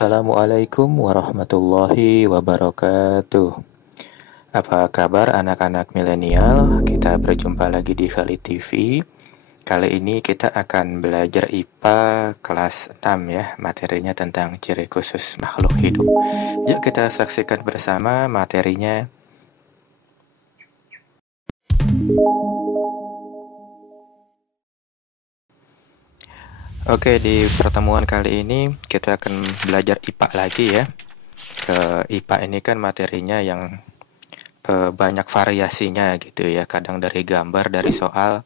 Assalamualaikum warahmatullahi wabarakatuh. Apa kabar anak-anak milenial? Kita berjumpa lagi di Vali TV. Kali ini kita akan belajar IPA kelas 6 ya. Materinya tentang ciri khusus makhluk hidup. Yuk kita saksikan bersama materinya. Oke, di pertemuan kali ini kita akan belajar IPA lagi ya. IPA ini kan materinya yang banyak variasinya gitu ya. Kadang dari gambar, dari soal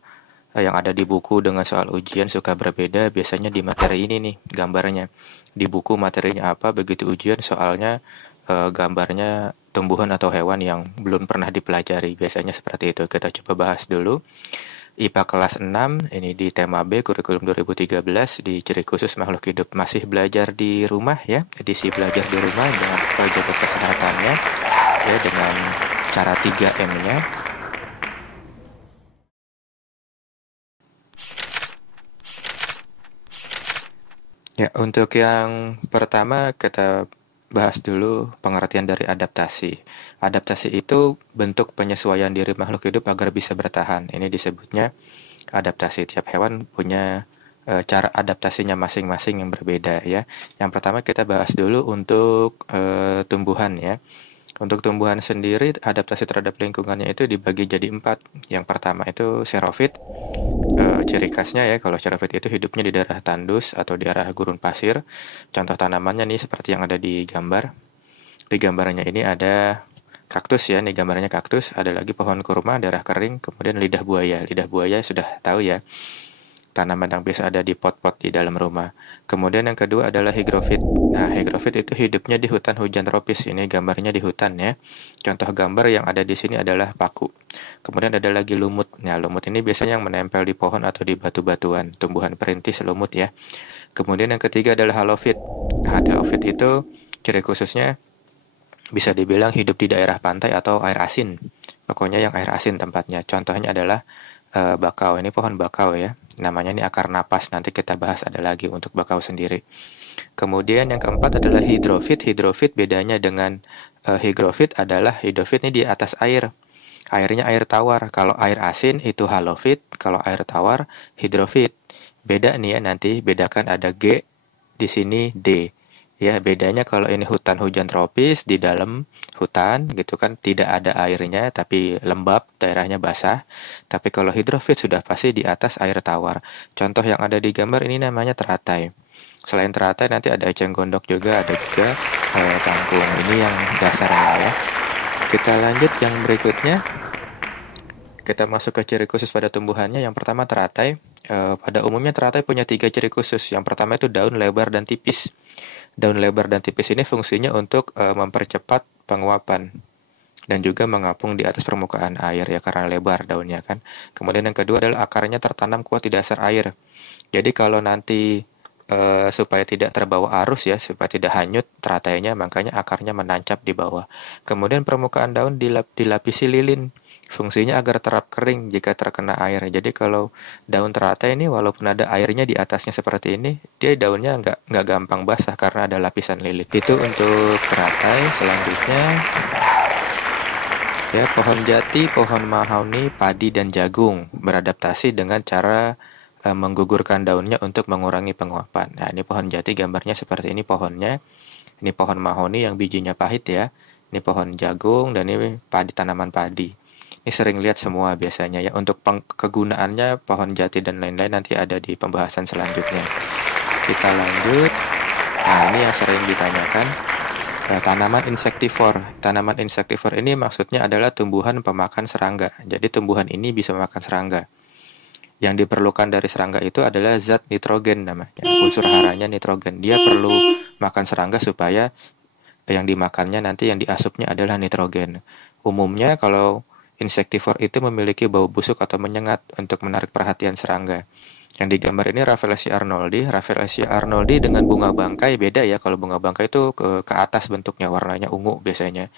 yang ada di buku dengan soal ujian suka berbeda. Biasanya di materi ini nih gambarnya. Di buku materinya apa, begitu ujian soalnya gambarnya tumbuhan atau hewan yang belum pernah dipelajari. Biasanya seperti itu. Kita coba bahas dulu. IPA kelas 6, ini di tema B, kurikulum 2013, di ciri khusus makhluk hidup. Masih belajar di rumah ya, edisi belajar di rumah dengan jaga kesehatannya, ya, dengan cara 3M-nya. Ya, untuk yang pertama kita bahas dulu pengertian dari adaptasi. Adaptasi itu bentuk penyesuaian diri makhluk hidup agar bisa bertahan. Ini disebutnya adaptasi. Tiap hewan punya cara adaptasinya masing-masing yang berbeda ya. Yang pertama kita bahas dulu untuk tumbuhan ya. Untuk tumbuhan sendiri, adaptasi terhadap lingkungannya itu dibagi jadi 4. Yang pertama itu xerofit. Ciri khasnya ya, kalau xerofit itu hidupnya di daerah tandus atau di daerah gurun pasir. Contoh tanamannya nih seperti yang ada di gambar. Di gambarnya ini ada kaktus ya, nih gambarnya kaktus. Ada lagi pohon kurma, daerah kering, kemudian lidah buaya. Lidah buaya sudah tahu ya, tanaman yang biasa ada di pot-pot di dalam rumah. Kemudian yang kedua adalah hygrofit. Nah, hygrofit itu hidupnya di hutan hujan tropis. Ini gambarnya di hutan ya. Contoh gambar yang ada di sini adalah paku. Kemudian ada lagi lumut. Nah, lumut ini biasanya yang menempel di pohon atau di batu-batuan. Tumbuhan perintis lumut ya. Kemudian yang ketiga adalah halofit. Nah, halofit itu ciri khususnya bisa dibilang hidup di daerah pantai atau air asin. Pokoknya yang air asin tempatnya. Contohnya adalah bakau. Ini pohon bakau ya. Namanya ini akar napas. Nanti kita bahas ada lagi untuk bakau sendiri. Kemudian yang keempat adalah hidrofit. Hidrofit bedanya dengan hygrofit adalah hidrofit ini di atas air. Airnya air tawar. Kalau air asin itu halofit. Kalau air tawar hidrofit. Beda nih ya, nanti bedakan ada G di sini D. Ya, bedanya kalau ini hutan hujan tropis, di dalam hutan gitu kan tidak ada airnya tapi lembab, daerahnya basah. Tapi kalau hidrofit sudah pasti di atas air tawar. Contoh yang ada di gambar ini namanya teratai. Selain teratai nanti ada eceng gondok juga, ada juga kangkung. Ini yang dasarnya ya. Kita lanjut yang berikutnya. Kita masuk ke ciri khusus pada tumbuhannya. Yang pertama teratai. Pada umumnya teratai punya 3 ciri khusus. Yang pertama itu daun lebar dan tipis. Daun lebar dan tipis ini fungsinya untuk mempercepat penguapan dan juga mengapung di atas permukaan air ya, karena lebar daunnya kan. Kemudian yang kedua adalah akarnya tertanam kuat di dasar air. Jadi kalau nanti supaya tidak terbawa arus ya, supaya tidak hanyut teratainya, makanya akarnya menancap di bawah. Kemudian permukaan daun dilapisi lilin. Fungsinya agar terap kering jika terkena air. Jadi kalau daun teratai ini walaupun ada airnya di atasnya seperti ini, dia daunnya nggak gampang basah karena ada lapisan lilin. Itu untuk teratai. Selanjutnya ya, pohon jati, pohon mahoni, padi dan jagung beradaptasi dengan cara menggugurkan daunnya untuk mengurangi penguapan. Nah, ini pohon jati gambarnya seperti ini pohonnya. Ini pohon mahoni yang bijinya pahit ya. Ini pohon jagung dan ini padi, tanaman padi. Ini sering lihat semua biasanya ya. Untuk kegunaannya pohon jati dan lain-lain nanti ada di pembahasan selanjutnya. Kita lanjut. Nah, ini yang sering ditanyakan. Tanaman insektivor. Tanaman insektivor ini maksudnya adalah tumbuhan pemakan serangga. Jadi tumbuhan ini bisa memakan serangga. Yang diperlukan dari serangga itu adalah zat nitrogen namanya. Unsur haranya nitrogen. Dia perlu makan serangga supaya yang dimakannya nanti yang diasupnya adalah nitrogen. Umumnya kalau insektivor itu memiliki bau busuk atau menyengat untuk menarik perhatian serangga. Yang digambar ini Rafflesia arnoldi. Rafflesia arnoldi dengan bunga bangkai beda ya. Kalau bunga bangkai itu ke atas bentuknya, warnanya ungu biasanya.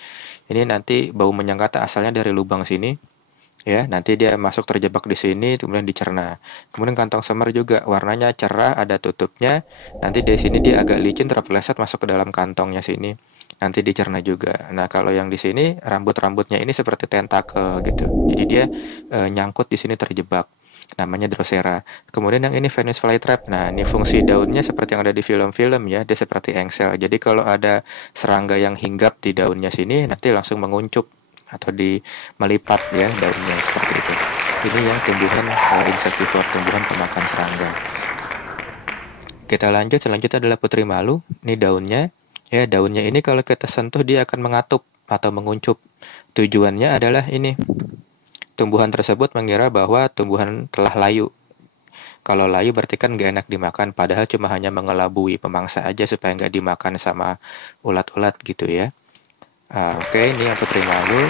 Ini nanti bau menyengat asalnya dari lubang sini. ya. Nanti dia masuk terjebak di sini, kemudian dicerna. Kemudian kantong semar juga warnanya cerah, ada tutupnya. Nanti di sini dia agak licin, terpeleset masuk ke dalam kantongnya sini. Nanti dicerna juga. Nah, kalau yang di sini rambut-rambutnya ini seperti tentakel gitu. Jadi dia nyangkut di sini terjebak. Namanya Drosera. Kemudian yang ini Venus flytrap. Nah, ini fungsi daunnya seperti yang ada di film-film ya. Dia seperti engsel. Jadi kalau ada serangga yang hinggap di daunnya sini, nanti langsung menguncup atau melipat ya daunnya seperti itu. Ini yang tumbuhan insektivore, tumbuhan pemakan serangga. Kita lanjut, selanjutnya adalah putri malu. Ini daunnya. Ya, daunnya ini kalau kita sentuh dia akan mengatup atau menguncup. Tujuannya adalah ini. Tumbuhan tersebut mengira bahwa tumbuhan telah layu. Kalau layu berarti kan gak enak dimakan, padahal cuma hanya mengelabui pemangsa aja supaya nggak dimakan sama ulat-ulat gitu ya. Oke, ini yang putri malu.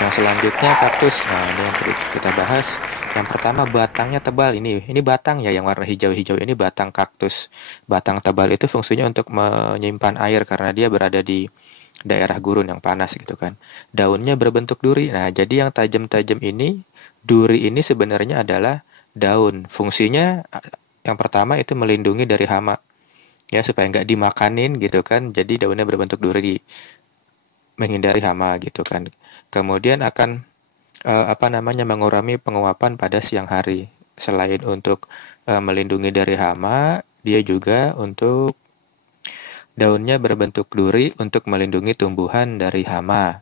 Yang selanjutnya kaktus. Nah, ini yang tadi kita bahas. Yang pertama batangnya tebal. Ini batang ya yang warna hijau-hijau, ini batang kaktus. Batang tebal itu fungsinya untuk menyimpan air karena dia berada di daerah gurun yang panas gitu kan. Daunnya berbentuk duri. Nah, jadi yang tajam-tajam ini, duri ini sebenarnya adalah daun. Fungsinya yang pertama itu melindungi dari hama. Ya, supaya nggak dimakanin gitu kan. Jadi daunnya berbentuk duri, menghindari hama gitu kan. Kemudian akan mengurangi penguapan pada siang hari. Selain untuk melindungi dari hama, dia juga untuk daunnya berbentuk duri untuk melindungi tumbuhan dari hama.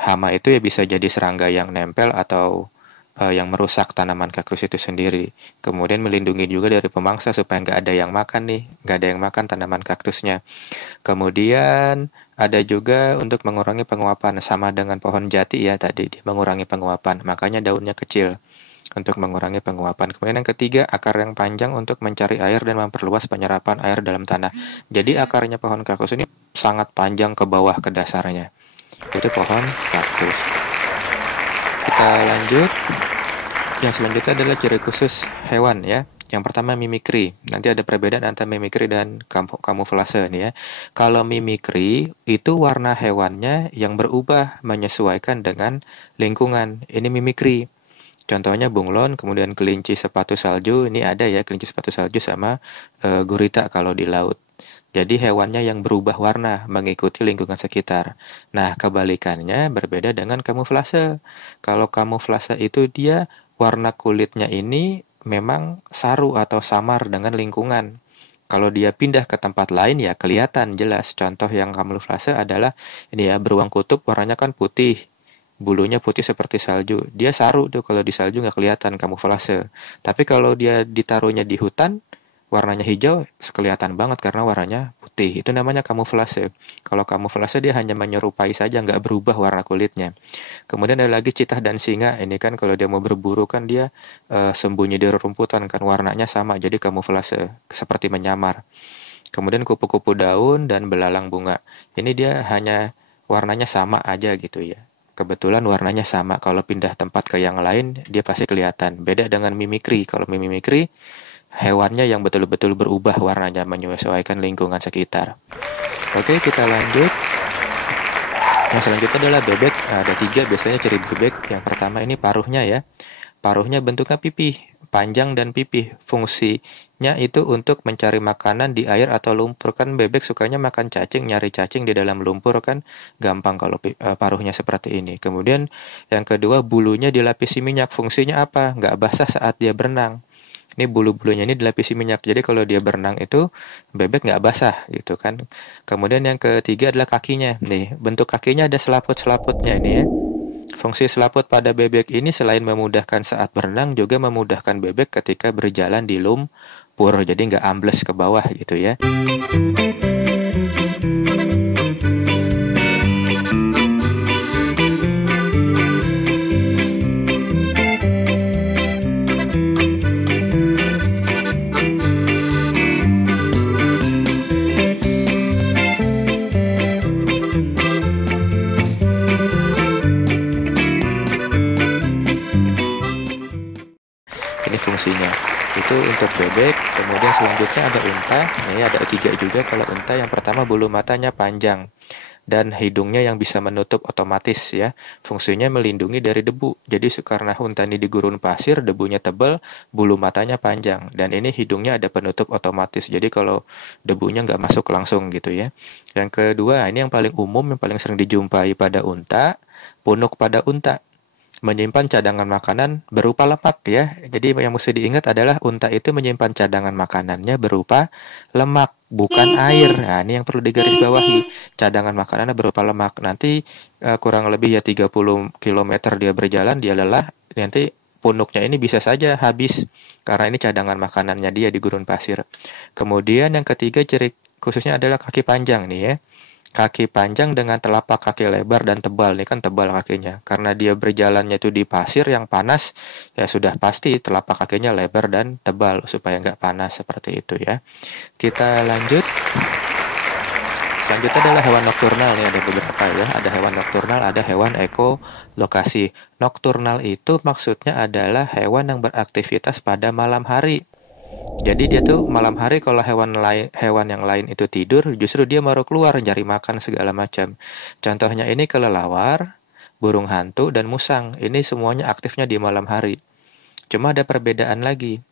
Hama itu ya bisa jadi serangga yang nempel atau yang merusak tanaman kaktus itu sendiri. Kemudian melindungi juga dari pemangsa supaya nggak ada yang makan nih, nggak ada yang makan tanaman kaktusnya. Kemudian ada juga untuk mengurangi penguapan, sama dengan pohon jati ya tadi, dia mengurangi penguapan, makanya daunnya kecil untuk mengurangi penguapan. Kemudian yang ketiga, akar yang panjang untuk mencari air dan memperluas penyerapan air dalam tanah. Jadi akarnya pohon kaktus ini sangat panjang ke bawah ke dasarnya. Itu pohon kaktus. Kita lanjut. Yang selanjutnya adalah ciri khusus hewan ya. Yang pertama mimikri. Nanti ada perbedaan antara mimikri dan kamuflase nih ya. Kalau mimikri itu warna hewannya yang berubah menyesuaikan dengan lingkungan. Ini mimikri. Contohnya bunglon, kemudian kelinci sepatu salju. Ini ada ya kelinci sepatu salju sama gurita kalau di laut. Jadi hewannya yang berubah warna mengikuti lingkungan sekitar. Nah, kebalikannya berbeda dengan kamuflase. Kalau kamuflase itu dia warna kulitnya ini memang saru atau samar dengan lingkungan. Kalau dia pindah ke tempat lain ya kelihatan jelas. Contoh yang kamuflase adalah ini ya, beruang kutub warnanya kan putih. Bulunya putih seperti salju. Dia saru tuh, kalau di salju nggak kelihatan kamuflase. Tapi kalau dia ditaruhnya di hutan, warnanya hijau, kelihatan banget karena warnanya putih. Itu namanya kamuflase. Kalau kamuflase dia hanya menyerupai saja, nggak berubah warna kulitnya. Kemudian ada lagi citah dan singa. Ini kan kalau dia mau berburu kan dia sembunyi di rumputan kan, warnanya sama. Jadi kamuflase, seperti menyamar. Kemudian kupu-kupu daun dan belalang bunga. Ini dia hanya warnanya sama aja gitu ya. Kebetulan warnanya sama. Kalau pindah tempat ke yang lain, dia pasti kelihatan. Beda dengan mimikri. Kalau mimikri, hewannya yang betul-betul berubah warnanya menyesuaikan lingkungan sekitar. Oke, kita lanjut. Yang selanjutnya adalah bebek. Ada 3 biasanya ciri bebek. Yang pertama ini paruhnya ya. Paruhnya bentuknya pipih, panjang dan pipih. Fungsinya itu untuk mencari makanan di air atau lumpur. Kan bebek sukanya makan cacing, nyari cacing di dalam lumpur kan gampang kalau paruhnya seperti ini. Kemudian yang kedua, bulunya dilapisi minyak. Fungsinya apa? Nggak basah saat dia berenang. Ini bulu-bulunya ini dilapisi minyak. Jadi kalau dia berenang itu bebek nggak basah gitu kan. Kemudian yang ketiga adalah kakinya. Nih, bentuk kakinya ada selaput-selaputnya ini ya. Fungsi selaput pada bebek ini selain memudahkan saat berenang, juga memudahkan bebek ketika berjalan di lumpur. Jadi nggak ambles ke bawah gitu ya. Ini fungsinya. Itu untuk bebek. Kemudian selanjutnya ada unta. Ini ada 3 juga kalau unta. Yang pertama bulu matanya panjang. dan hidungnya yang bisa menutup otomatis ya. Fungsinya melindungi dari debu. Jadi karena unta ini di gurun pasir, debunya tebal, bulu matanya panjang, dan ini hidungnya ada penutup otomatis. Jadi kalau debunya nggak masuk langsung gitu ya. Yang kedua, ini yang paling umum, yang paling sering dijumpai pada unta, punuk pada unta menyimpan cadangan makanan berupa lemak ya. Jadi yang mesti diingat adalah unta itu menyimpan cadangan makanannya berupa lemak, bukan air. Nah, ini yang perlu digarisbawahi. Cadangan makanannya berupa lemak. Nanti kurang lebih ya 30 kilometer dia berjalan, dia lelah, nanti punuknya ini bisa saja habis karena ini cadangan makanannya dia di gurun pasir. Kemudian yang ketiga ciri khususnya adalah kaki panjang nih ya. Kaki panjang dengan telapak kaki lebar dan tebal. Ini kan tebal kakinya. Karena dia berjalannya itu di pasir yang panas, ya sudah pasti telapak kakinya lebar dan tebal supaya nggak panas seperti itu ya. Kita lanjut. Selanjutnya adalah hewan nokturnal nih, ada beberapa ya. Ada hewan nokturnal, ada hewan ekolokasi. Nokturnal itu maksudnya adalah hewan yang beraktivitas pada malam hari. Jadi dia tuh malam hari kalau hewan yang lain itu tidur, justru dia baru keluar cari makan segala macam. Contohnya ini kelelawar, burung hantu dan musang. Ini semuanya aktifnya di malam hari. Cuma ada perbedaan lagi.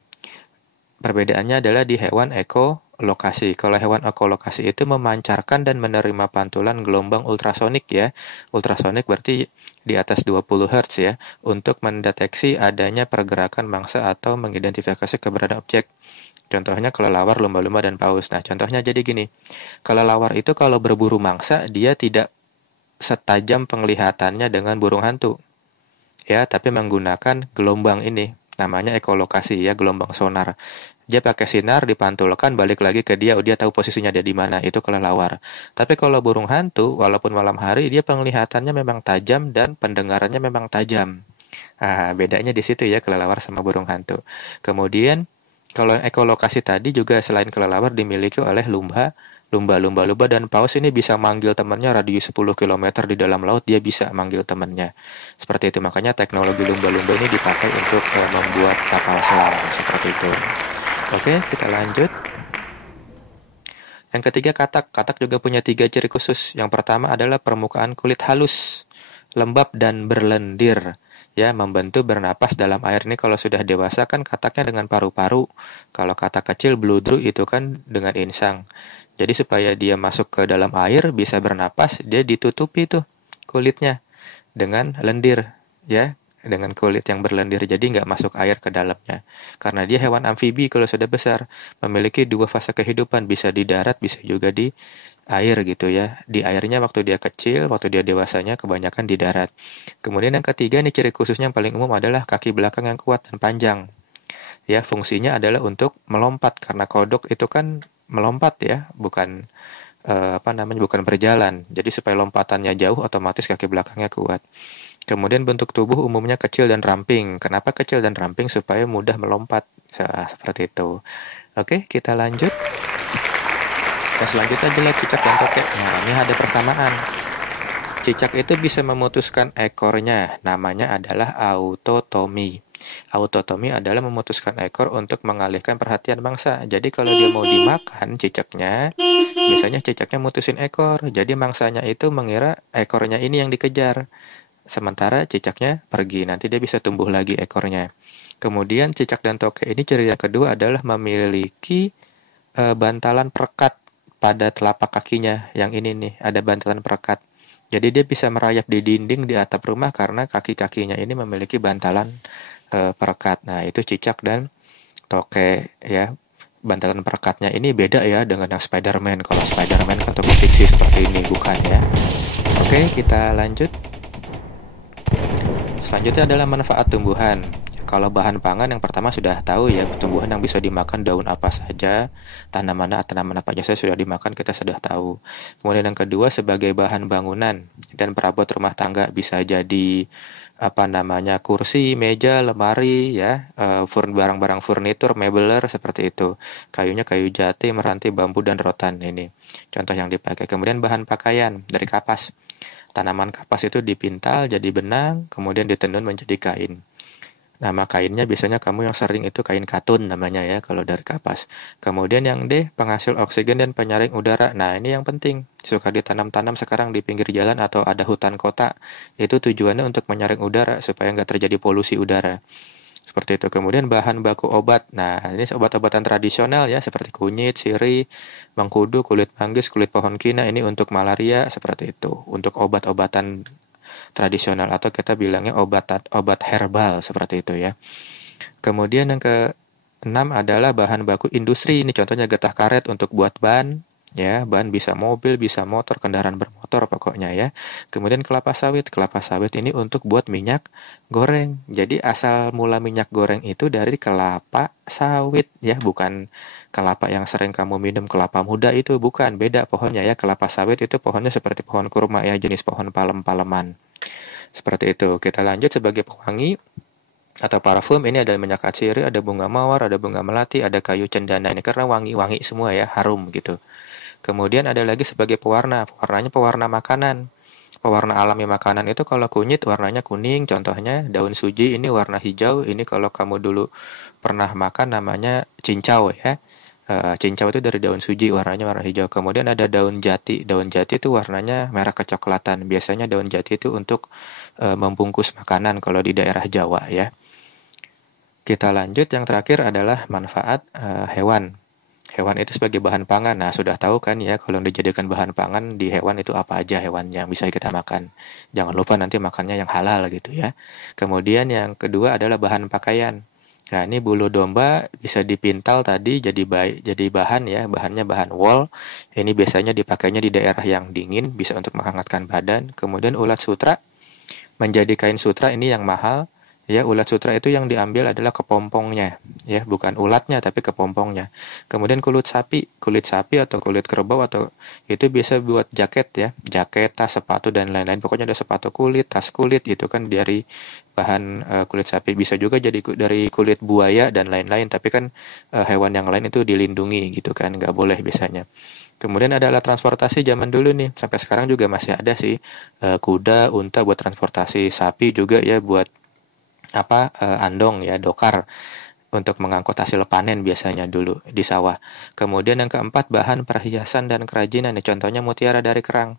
Perbedaannya adalah di hewan ekolokasi. Kalau hewan ekolokasi itu memancarkan dan menerima pantulan gelombang ultrasonik ya. Ultrasonik berarti di atas 20 Hz ya, untuk mendeteksi adanya pergerakan mangsa atau mengidentifikasi keberadaan objek. Contohnya kelelawar, lumba-lumba, dan paus. Nah, contohnya jadi gini. Kelelawar itu kalau berburu mangsa, dia tidak setajam penglihatannya dengan burung hantu. Ya, tapi menggunakan gelombang ini. Namanya ekolokasi ya, gelombang sonar. Dia pakai sinar, dipantulkan, balik lagi ke dia, dia tahu posisinya dia di mana, itu kelelawar. Tapi kalau burung hantu, walaupun malam hari, dia penglihatannya memang tajam dan pendengarannya memang tajam. Nah, bedanya di situ ya, kelelawar sama burung hantu. Kemudian, kalau ekolokasi tadi juga selain kelelawar dimiliki oleh lumba-lumba dan paus ini bisa manggil temannya radius 10 kilometer di dalam laut, dia bisa manggil temannya. Seperti itu, makanya teknologi lumba-lumba ini dipakai untuk membuat kapal selam, seperti itu. Oke, kita lanjut. Yang ketiga katak. Katak juga punya 3 ciri khusus. Yang pertama adalah permukaan kulit halus, lembab dan berlendir. Ya, membantu bernapas dalam air. Ini kalau sudah dewasa kan kataknya dengan paru-paru. Kalau katak kecil bludru itu kan dengan insang. Jadi supaya dia masuk ke dalam air bisa bernapas, dia ditutupi tuh kulitnya dengan lendir ya, dengan kulit yang berlendir, jadi nggak masuk air ke dalamnya. Karena dia hewan amfibi kalau sudah besar, memiliki 2 fase kehidupan, bisa di darat, bisa juga di air gitu ya. Di airnya waktu dia kecil, waktu dia dewasanya kebanyakan di darat. Kemudian yang ketiga nih ciri khususnya yang paling umum adalah kaki belakang yang kuat dan panjang. Ya, fungsinya adalah untuk melompat karena kodok itu kan melompat ya, bukan bukan berjalan. Jadi supaya lompatannya jauh, otomatis kaki belakangnya kuat. Kemudian bentuk tubuh umumnya kecil dan ramping. Kenapa kecil dan ramping? Supaya mudah melompat. Seperti itu. Oke, kita lanjut. Yang selanjutnya adalah cicak dan tokek. Nah, ini ada persamaan. Cicak itu bisa memutuskan ekornya. Namanya adalah autotomi. Autotomi adalah memutuskan ekor untuk mengalihkan perhatian mangsa. Jadi kalau dia mau dimakan cicaknya, biasanya cicaknya mutusin ekor. Jadi mangsanya itu mengira ekornya ini yang dikejar. Sementara cicaknya pergi, nanti dia bisa tumbuh lagi ekornya. Kemudian cicak dan tokek ini ciri yang kedua adalah memiliki bantalan perekat pada telapak kakinya. Yang ini nih, ada bantalan perekat. Jadi dia bisa merayap di dinding di atap rumah karena kaki-kakinya ini memiliki bantalan perekat. Nah, itu cicak dan tokek ya. Bantalan perekatnya ini beda ya dengan yang Spider-Man. Kalau Spider-Man kan toko fiksi seperti ini, bukan ya. Oke, kita lanjut. Selanjutnya adalah manfaat tumbuhan. Kalau bahan pangan yang pertama sudah tahu ya, tumbuhan yang bisa dimakan daun apa saja, tanaman apa saja sudah dimakan, kita sudah tahu. Kemudian yang kedua sebagai bahan bangunan dan perabot rumah tangga, bisa jadi kursi, meja, lemari ya, barang-barang furnitur, mebeler seperti itu. Kayunya kayu jati, meranti, bambu dan rotan ini. Contoh yang dipakai. Kemudian bahan pakaian dari kapas. Tanaman kapas itu dipintal jadi benang, kemudian ditenun menjadi kain. Nama kainnya biasanya kamu yang sering itu kain katun namanya ya kalau dari kapas. Kemudian yang D, penghasil oksigen dan penyaring udara. Nah, ini yang penting. Suka ditanam-tanam sekarang di pinggir jalan atau ada hutan kota. Itu tujuannya untuk menyaring udara supaya nggak terjadi polusi udara. Seperti itu. Kemudian bahan baku obat. Nah, ini obat-obatan tradisional ya, seperti kunyit, sirih, mengkudu, kulit manggis, kulit pohon kina. Ini untuk malaria, seperti itu. Untuk obat-obatan tradisional atau kita bilangnya obat herbal, seperti itu ya. Kemudian yang keenam adalah bahan baku industri. Ini contohnya getah karet untuk buat ban, ya, ban bisa mobil, bisa motor, kendaraan bermotor pokoknya ya. Kemudian kelapa sawit. Kelapa sawit ini untuk buat minyak goreng. Jadi asal mula minyak goreng itu dari kelapa sawit ya, bukan kelapa yang sering kamu minum kelapa muda itu, bukan, beda pohonnya ya. Kelapa sawit itu pohonnya seperti pohon kurma ya, jenis pohon palem-paleman. Seperti itu. Kita lanjut sebagai pewangi atau parfum. Ini ada minyak atsiri, ada bunga mawar, ada bunga melati, ada kayu cendana. Ini karena wangi-wangi semua ya, harum gitu. Kemudian ada lagi sebagai pewarna. Pewarnanya pewarna makanan. Pewarna alami makanan itu kalau kunyit warnanya kuning, contohnya daun suji ini warna hijau. Ini kalau kamu dulu pernah makan namanya cincau ya. Cincau itu dari daun suji, warnanya warna hijau. Kemudian ada daun jati. Daun jati itu warnanya merah kecoklatan. Biasanya daun jati itu untuk membungkus makanan kalau di daerah Jawa ya. Kita lanjut, yang terakhir adalah manfaat hewan. Hewan itu sebagai bahan pangan. Nah, sudah tahu kan ya kalau dijadikan bahan pangan di hewan itu apa aja hewan yang bisa kita makan. Jangan lupa nanti makannya yang halal gitu ya. Kemudian yang kedua adalah bahan pakaian. Nah, ini bulu domba bisa dipintal tadi jadi bahan ya, bahannya bahan wool. Ini biasanya dipakainya di daerah yang dingin, bisa untuk menghangatkan badan. Kemudian ulat sutra menjadi kain sutra ini yang mahal. Ya, ulat sutra itu yang diambil adalah kepompongnya, ya, bukan ulatnya tapi kepompongnya. Kemudian kulit sapi atau kulit kerbau atau itu bisa buat jaket ya, jaket, tas, sepatu dan lain-lain. Pokoknya ada sepatu kulit, tas kulit itu kan dari bahan kulit sapi. Bisa juga jadi dari kulit buaya dan lain-lain. Tapi kan hewan yang lain itu dilindungi gitu kan, nggak boleh biasanya. Kemudian ada alat transportasi zaman dulu nih, sampai sekarang juga masih ada sih, kuda, unta buat transportasi, sapi juga ya buat andong ya, dokar untuk mengangkut hasil panen biasanya dulu di sawah. Kemudian yang keempat bahan perhiasan dan kerajinan nih, contohnya mutiara dari kerang.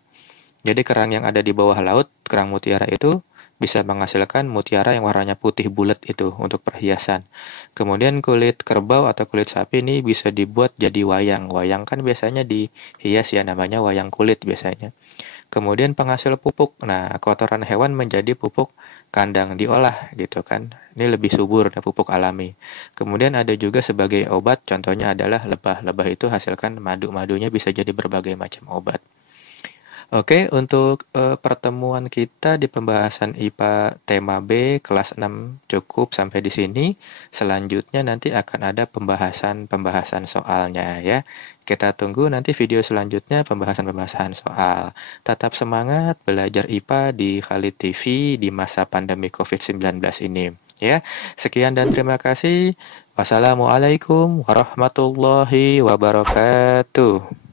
Jadi kerang yang ada di bawah laut, kerang mutiara itu bisa menghasilkan mutiara yang warnanya putih bulat itu untuk perhiasan. Kemudian kulit kerbau atau kulit sapi ini bisa dibuat jadi wayang. Wayang kan biasanya dihias ya, namanya wayang kulit biasanya. Kemudian penghasil pupuk. Nah, kotoran hewan menjadi pupuk kandang diolah gitu kan. Ini lebih subur pupuk alami. Kemudian ada juga sebagai obat, contohnya adalah lebah. Lebah itu hasilkan madu. Madunya bisa jadi berbagai macam obat. Oke, untuk pertemuan kita di pembahasan IPA tema B kelas 6 cukup sampai di sini. Selanjutnya nanti akan ada pembahasan-pembahasan soalnya ya. Kita tunggu nanti video selanjutnya pembahasan-pembahasan soal. Tetap semangat belajar IPA di Khalid TV di masa pandemi COVID-19 ini. Ya, sekian dan terima kasih. Wassalamualaikum warahmatullahi wabarakatuh.